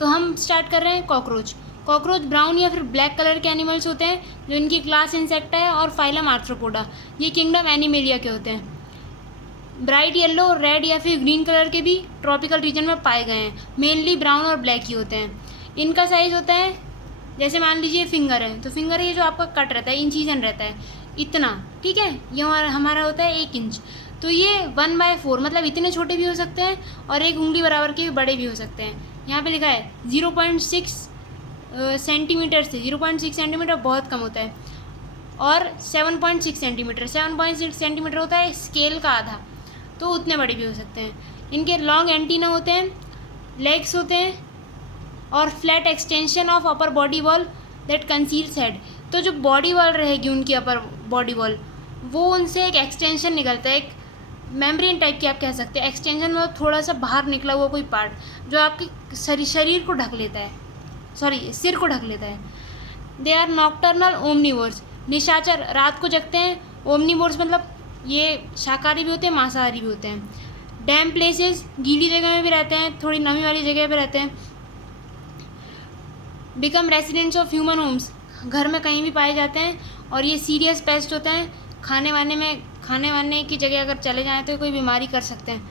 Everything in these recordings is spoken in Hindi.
तो हम स्टार्ट कर रहे हैं कॉकरोच। कॉकरोच ब्राउन या फिर ब्लैक कलर के एनिमल्स होते हैं, जो इनकी क्लास इंसेक्टा है और फाइलम आर्थ्रोपोडा। ये किंगडम एनिमेलिया के होते हैं। ब्राइट येलो, रेड या फिर ग्रीन कलर के भी ट्रॉपिकल रीजन में पाए गए हैं। मेनली ब्राउन और ब्लैक ही होते हैं। इनका साइज़ होता है, जैसे मान लीजिए फिंगर है, तो फिंगर ये जो आपका कट रहता है, इंचीजन रहता है इतना, ठीक है। ये हमारा होता है 1 इंच। तो ये 1/4 मतलब इतने छोटे भी हो सकते हैं और 1 उंगली बराबर के भी बड़े भी हो सकते हैं। यहाँ पे लिखा है 0.6 सेंटीमीटर से 0.6 सेंटीमीटर बहुत कम होता है, और 7.6 सेंटीमीटर 7.6 सेंटीमीटर होता है स्केल का आधा, तो उतने बड़े भी हो सकते हैं। इनके लॉन्ग एंटीना होते हैं, लेग्स होते हैं और flat extension of upper body wall that conceals head. तो जो बॉडी वॉल रहेगी उनकी अपर बॉडी वॉल, वो उनसे एक एक्सटेंशन निकलता है, एक मेम्ब्रेन टाइप की आप कह सकते हैं। एक्सटेंशन में थोड़ा सा बाहर निकला हुआ कोई पार्ट जो आपके शरीर को ढक लेता है, सॉरी सिर को ढक लेता है। दे आर नॉक्टर्नल ओमनिवोर्स, निशाचर, रात को जगते हैं। ओमनिवोर्स मतलब ये शाकाहारी भी होते हैं, मांसाहारी भी होते हैं। डैम प्लेसेस, गीली जगह में भी रहते हैं, थोड़ी नमी वाली जगह पे रहते हैं। Become residents of human homes, घर में कहीं भी पाए जाते हैं। और ये सीरियस पेस्ट होते हैं, खाने वाने की जगह अगर चले जाएँ तो कोई बीमारी कर सकते हैं।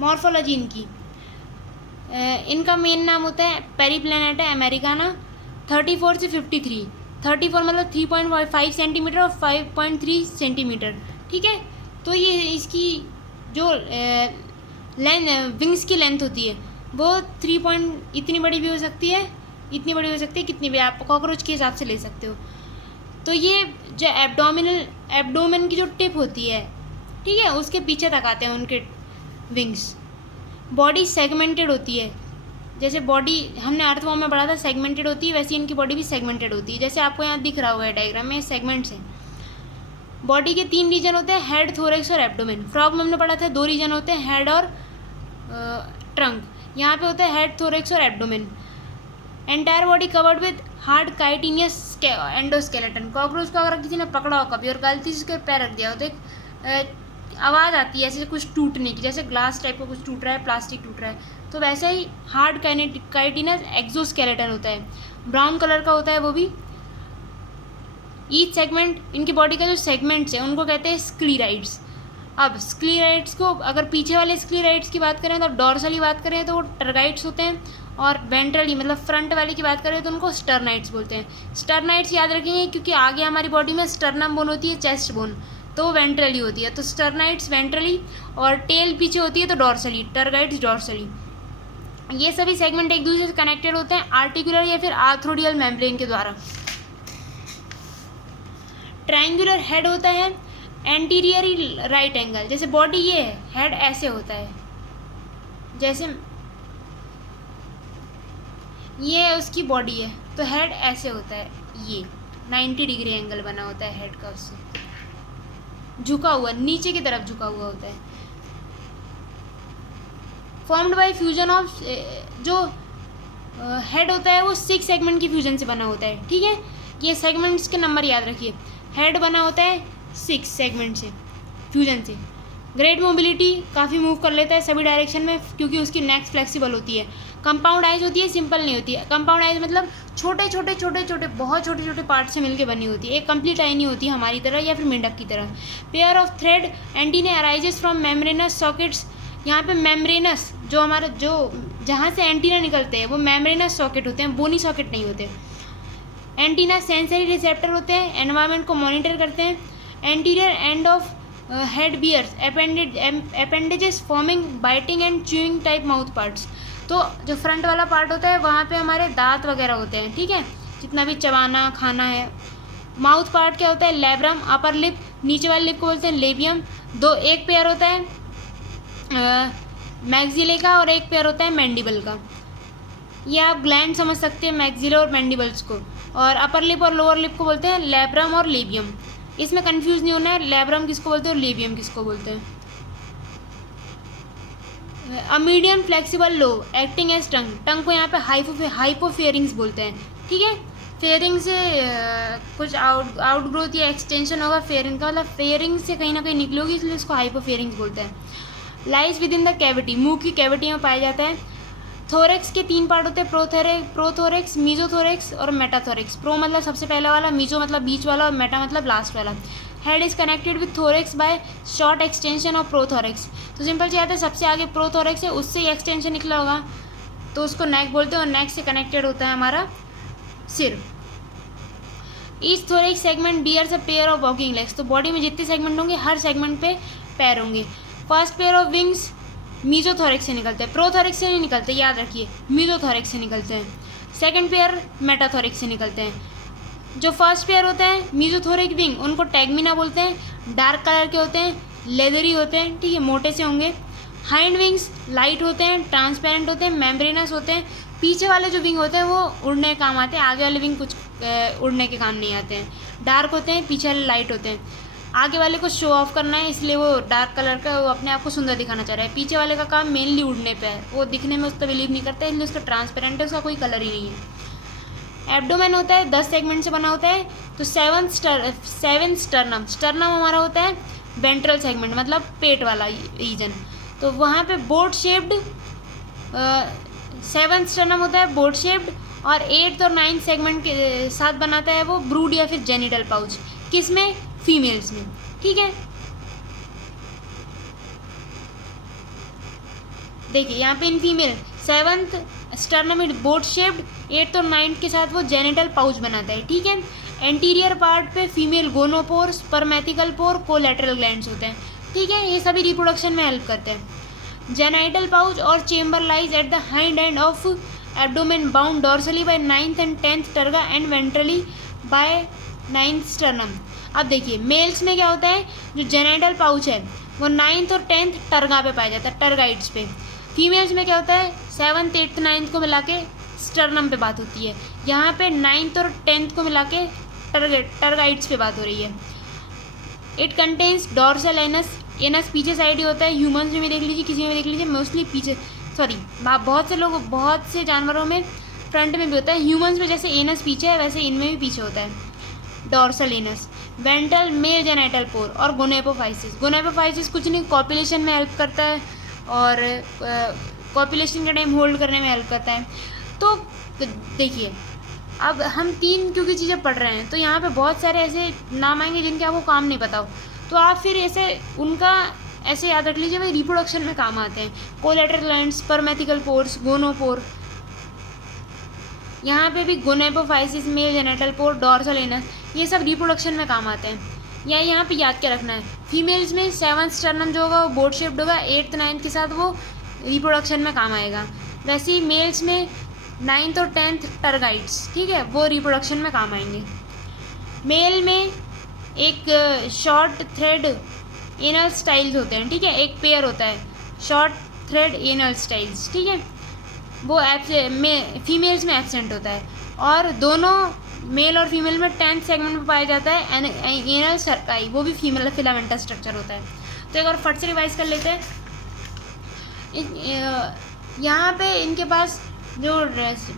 मॉर्फोलॉजी इनकी, इनका मेन नाम होता है पेरीप्लैनेटा अमेरिकाना। 34 से 53, 34 मतलब 3.5 सेंटीमीटर और 5.3 सेंटीमीटर, ठीक है। तो ये इसकी जो विंग्स की लेंथ होती है वो 3 इतनी बड़ी भी हो सकती है, इतनी बड़ी हो सकती है, कितनी भी आप कॉकरोच के हिसाब से ले सकते हो। तो ये जो एब्डोमेन की जो टिप होती है, ठीक है, उसके पीछे तक आते हैं उनके विंग्स। बॉडी सेगमेंटेड होती है, जैसे बॉडी हमने अर्थवॉर्म में पढ़ा था सेगमेंटेड होती है, वैसे इनकी बॉडी भी सेगमेंटेड होती है, जैसे आपको यहाँ दिख रहा हुआ है डायग्राम में सेगमेंट्स हैं। बॉडी के 3 रीजन होते हैं, हेड, थोरेक्स और एब्डोमेन। फ्रॉग में हमने पढ़ा था 2 रीजन होते हैं, हेड और ट्रंक। यहाँ पे होता है हेड, थोरेक्स और abdomen. Entire body covered with hard chitinous endoskeleton. Cockroach को अगर किसी ने पकड़ा हो कभी और गलती से उसके पैर रख दिया हो तो एक आवाज़ आती है ऐसे कुछ टूटने की, जैसे ग्लास टाइप का कुछ टूट रहा है, प्लास्टिक टूट रहा है, तो वैसे ही हार्ड काइटिनस एक्सोस्केलेटन होता है, ब्राउन कलर का होता है वो भी। ईच सेगमेंट, इनकी बॉडी का जो सेगमेंट्स है उनको कहते हैं स्क्लीराइड्स। अब स्क्लीराइड्स को अगर पीछे वाले स्क्लीराइड्स की बात करें तो डॉर्सली बात करें तो वो टर्गाइड्स होते हैं, और वेंट्रली मतलब फ्रंट वाले की बात करें तो उनको स्टर्नाइड्स बोलते हैं। स्टर्नाइड्स याद रखेंगे क्योंकि आगे हमारी बॉडी में स्टर्नम बोन होती है, चेस्ट बोन, तो वेंट्रली होती है, तो स्टर्नाइड्स वेंट्रली, और टेल पीछे होती है तो डॉर्सली, टर्गाइड्स डॉर्सली। ये सभी सेगमेंट एक दूसरे से कनेक्टेड होते हैं आर्टिकुलर या फिर आर्थ्रोडियल मेम्ब्रेन के द्वारा। ट्रायंगुलर हेड होता है, एंटीरियरी राइट एंगल, जैसे बॉडी ये है, हेड ऐसे होता है, जैसे ये उसकी बॉडी है तो हेड ऐसे होता है, ये 90 डिग्री एंगल बना होता है हेड का, उससे झुका हुआ, नीचे की तरफ झुका हुआ होता है। फॉर्म्ड बाय फ्यूजन ऑफ, जो हेड होता है वो 6 सेगमेंट की फ्यूजन से बना होता है, ठीक है। ये सेगमेंट्स के नंबर याद रखिए, हेड बना होता है 6 सेगमेंट से, फ्यूजन से। ग्रेट मोबिलिटी, काफ़ी मूव कर लेता है सभी डायरेक्शन में क्योंकि उसकी नेक फ्लेक्सिबल होती है। कंपाउंड आइज होती है, सिंपल नहीं होती है। कंपाउंड आइज मतलब छोटे छोटे बहुत छोटे छोटे पार्ट से मिलकर बनी होती है, एक कंप्लीट आई नहीं होती हमारी तरह या फिर मेंढक की तरह। Pair of thread antennae arises from membranes sockets. यहाँ पे मेम्ब्रेनस जो हमारा जो जहाँ से एंटीना निकलते हैं वो मेम्ब्रेनस सॉकेट होते हैं, बोनी सॉकेट नहीं होते। एंटीना सेंसरी रिसेप्टर होते हैं, एनवायरनमेंट को मॉनिटर करते हैं। Anterior end of head bears appendages forming biting and chewing type mouth parts. तो जो फ्रंट वाला पार्ट होता है वहाँ पे हमारे दांत वगैरह होते हैं, ठीक है, जितना भी चबाना खाना है। माउथ पार्ट क्या होता है, लेब्रम, अपर लिप, नीचे वाले लिप को बोलते हैं लेबियम। एक पेयर होता है मैक्सिले का और एक पेयर होता है मैंडिबल का। ये आप ग्लैंड समझ सकते हैं मैक्सिले और मैंडिबल्स को। और अपर लिप और लोअर लिप को बोलते हैं लेब्रम और लेबियम। इसमें कंफ्यूज नहीं होना है, लेब्रम किसको बोलते हैं और लेबियम किसको बोलते हैं। A medium flexible lobe acting as tongue, tongue को यहाँ पे हाइपोफेरिंग्स बोलते हैं, ठीक है। फेयरिंग से कुछ आउटग्रोथ या एक्सटेंशन होगा फेयरिंग का, मतलब फेयरिंग से कहीं ना कहीं निकली होगी, इसलिए उसको हाइपोफेरिंग्स बोलते हैं। Lies with in the cavity, मुंह की कैविटी में पाया जाता है। थोरेक्स के 3 पार्ट होते हैं, प्रोथोरेक्स, मीजोथोरेक्स और मेटाथोरेक्स। प्रो मतलब सबसे पहला वाला, मीजो मतलब बीच वाला और मेटा मतलब लास्ट वाला। Head is connected with thorax by short extension of prothorax. तो सिंपल सी बात है, सबसे आगे प्रोथोरेक्स है, उससे ही एक्सटेंशन निकला होगा तो उसको नेक बोलते हैं, और नेक से कनेक्टेड होता है हमारा सिर। Each thorax segment bears a pair of walking legs. तो बॉडी में जितने सेगमेंट होंगे हर सेगमेंट पे पैर होंगे। First pair of wings mesothorax से निकलते हैं, प्रोथोरेक्स से नहीं निकलते, याद रखिए, मीजोथोरेक्स से निकलते हैं। सेकंड पेयर मेटाथोरेक्स से निकलते हैं। जो फर्स्ट पेयर होते हैं मीजोथोरिक विंग, उनको टैगमिना बोलते हैं, डार्क कलर के होते हैं, लेदरी होते हैं, ठीक है, मोटे से होंगे। हाइंड विंग्स लाइट होते हैं, ट्रांसपेरेंट होते हैं, मेम्ब्रेनस होते हैं। पीछे वाले जो विंग होते हैं वो उड़ने के काम आते हैं, आगे वाले विंग कुछ उड़ने के काम नहीं आते हैं। डार्क होते हैं, पीछे वाले लाइट होते हैं। आगे वाले को शो ऑफ करना है इसलिए वो डार्क कलर का, वो अपने आप को सुंदर दिखाना चाह रहा है। पीछे वाले का काम मेनली उड़ने पे है, वो दिखने में उसका बिलीव नहीं करता है, इसलिए उसका ट्रांसपेरेंट है, उसका कोई कलर ही नहीं है। एब्डोमेन होता है 10 सेगमेंट से बना होता है। तो सेवन स्टर्नम, स्टर्नम हमारा होता है वेंट्रल सेगमेंट, मतलब पेट वाला रीजन। तो वहाँ पे बोट शेप्ड 7 स्टर्नम होता है, बोट शेप्ड, और 8th और 9th सेगमेंट के साथ बनाता है वो ब्रूड या फिर जेनिटल पाउच। किसमें? फीमेल्स में, ठीक है। देखिए यहाँ पे in female 7th sternum boat shaped, 8th और 9th के साथ वो जेनिटल पाउच बनाता है, ठीक है। एंटीरियर पार्ट पे फीमेल गोनोपोर, स्पर्मेटिकल पोर, कोलैटरल ग्लैंड्स होते हैं, ठीक है, ये सभी रिप्रोडक्शन में हेल्प करते हैं। जेनाइटल पाउच और chamber lies at the hind end of abdomen, bound dorsally by 9th and 10th terga and ventrally by 9th sternum. अब देखिए मेल्स में क्या होता है, जो जेनाइटल पाउच है वो 9th और 10th टर्गा पे पाया जाता है, टर्गाइड्स पे। फीमेल्स में क्या होता है, 7th 8th 9th को मिला के स्टर्नम पे बात होती है। यहाँ पे 9th और 10th को मिला के टर्गाइड्स पे बात हो रही है। It contains dorsal anus, anus पीछे साइड ही होता है। ह्यूमंस में भी देख लीजिए, किसी में भी देख लीजिए, मोस्टली पीछे, सॉरी बहुत से जानवरों में फ्रंट में भी होता है। ह्यूमंस में जैसे एनस पीछे है वैसे इनमें भी पीछे होता है, dorsal anus. Ventral mail genital पोर और गोनेपोफाइसिस, गोनेपोफाइसिस कुछ नहीं, कॉपुलेशन में हेल्प करता है और कॉपुलेशन के टाइम होल्ड करने में हेल्प करता है। तो देखिए अब हम 3 क्योंकि चीज़ें पढ़ रहे हैं तो यहाँ पे बहुत सारे ऐसे नाम आएंगे जिनके आपको काम नहीं पता हो, तो आप फिर ऐसे उनका ऐसे याद रख लीजिए, भाई रिप्रोडक्शन में काम आते हैं। कोलैटरल ग्लैंड्स, स्पर्मेटिकल पोर्स, गोनोपोर, यहाँ पे भी गोनेपोफाइसिस, मेल जेनिटल पोर, डॉर्सल एनस, ये सब रिप्रोडक्शन में काम आते हैं। या यहाँ पे याद क्या रखना है, फीमेल्स में 7th स्टर्नम जो होगा वो बोट शेप्ड होगा, 8th 9th के साथ वो रिप्रोडक्शन में काम आएगा। वैसे ही मेल्स में 9th और 10th टर्गाइड्स, ठीक है, वो रिप्रोडक्शन में काम आएंगे। मेल में एक शॉर्ट थ्रेड एनल स्टाइल्स होते हैं, ठीक है, एक पेयर होता है शॉर्ट थ्रेड एनल स्टाइल्स, ठीक है, वो फीमेल्स में एब्सेंट होता है। और दोनों मेल और फीमेल में 10th सेगमेंट में पाया जाता है एनल सर्काई, वो भी फीमेल फिलामेंटल स्ट्रक्चर होता है। तो एक बार फट से रिवाइज कर लेते हैं। यहाँ पे इनके पास जो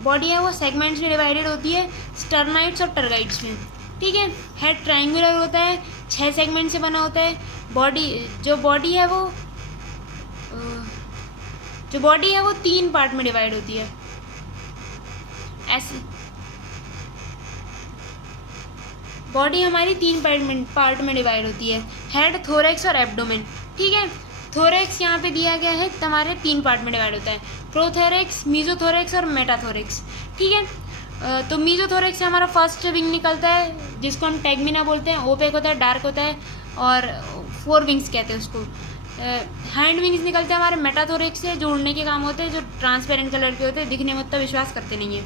बॉडी है वो सेगमेंट्स में डिवाइडेड होती है, स्टर्नाइड्स और टर्गाइड्स में, ठीक है। हेड ट्राइंगुलर होता है, 6 सेगमेंट से बना होता है। जो बॉडी है वो 3 पार्ट में डिवाइड होती है, ऐसे बॉडी हमारी 3 पार्ट में डिवाइड होती है, हेड, थोरेक्स और एब्डोमेन, ठीक है। थोरेक्स यहाँ पे दिया गया है, हमारे 3 पार्ट में डिवाइड होता है, प्रोथोरेक्स, मीजोथोरेक्स और मेटाथोरेक्स, ठीक है। तो मीजोथोरेक्स से हमारा फर्स्ट विंग निकलता है जिसको हम टैगमिना बोलते हैं, ओपेक होता है, डार्क होता है और 4 विंग्स कहते हैं उसको। हैंड विंग्स निकलते हैं हमारे मेटाथोरेक्स से, जो उड़ने के काम होते हैं, जो ट्रांसपेरेंट कलर के होते हैं, दिखने में उतना विश्वास करते नहीं है।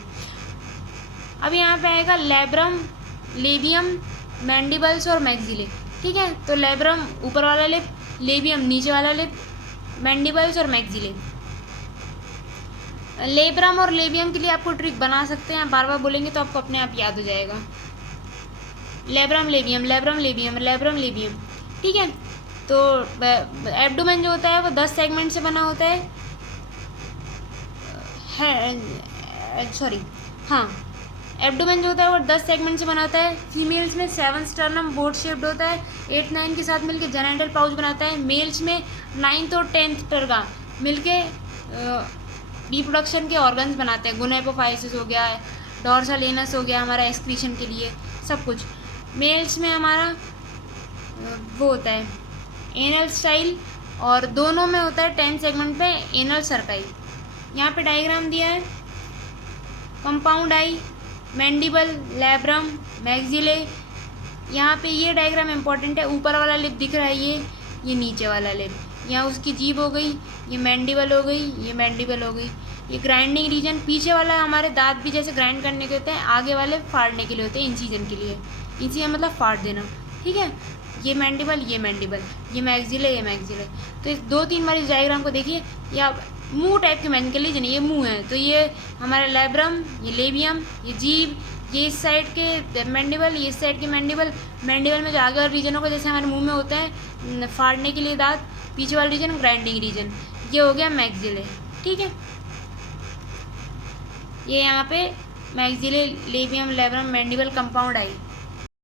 अब यहाँ पे आएगा लेब्रम, लेबियम, मैंडिबल्स और मैक्सिले, ठीक है। तो लेब्रम ऊपर वाला लिप, लेबियम नीचे वाला लिप, मैंडिबल्स और मैक्सिले। लेब्रम और लेबियम के लिए आपको ट्रिक बना सकते हैं, आप बार बार बोलेंगे तो आपको अपने आप याद हो जाएगा। Labrum labium, labrum labium, labrum labium, ठीक है। तो एब्डोमेन जो होता है वो 10 सेगमेंट से बना होता है, एब्डोमेन जो होता है वो 10 सेगमेंट से बना होता है। फीमेल्स में 7 स्टर्नम बोट शेप्ड होता है, 8 9 के साथ मिलकर जेनाइटल पाउच बनाता है। मेल्स में 9th और 10th टर्गा मिलके रिप्रोडक्शन के ऑर्गन्स बनाते हैं। गुनेपोफाइसिस हो गया, डॉर्सल एनस हो गया हमारा एक्सक्रीशन के लिए, सब कुछ। मेल्स में हमारा वो होता है एनल स्टाइल, और दोनों में होता है 10 सेगमेंट पे एनल सर्काई। यहाँ पे डायग्राम दिया है, कंपाउंड आई, मैंडिबल, लैब्रम, मैक्सिले। यहाँ पे ये डायग्राम इंपॉर्टेंट है, ऊपर वाला लिप दिख रहा है ये नीचे वाला लिप, यहाँ उसकी जीभ हो गई, ये मैंडिबल हो गई, ये मैंडिबल हो गई। ये ग्राइंडिंग रीजन, पीछे वाला हमारे दांत भी जैसे ग्राइंड करने के होते हैं, आगे वाले फाड़ने के लिए होते हैं, इंसीजन के लिए। इंसीजन मतलब फाड़ देना, ठीक है। ये मैंडिबल, ये मैंडिबल, ये मैक्सिले, ये मैक्सिले। तो इस 2-3 बार इस डायग्राम को देखिए। या मुंह टाइप के मैन के लीजिए, ये मुंह है तो ये हमारा लैब्रम, ये लेबियम, ये जीभ, ये इस साइड के मैंडिबल, ये इस साइड के मैंडिबल। मैंडिबल में जो आगे वाले रीजन होगा जैसे हमारे मुंह में होता है फाड़ने के लिए दांत, पीछे वाला रीजन ग्राइंडिंग रीजन। ये हो गया मैक्सिले, ठीक है। ये यहाँ पे maxillae, labium, labrum, mandible, compound आई।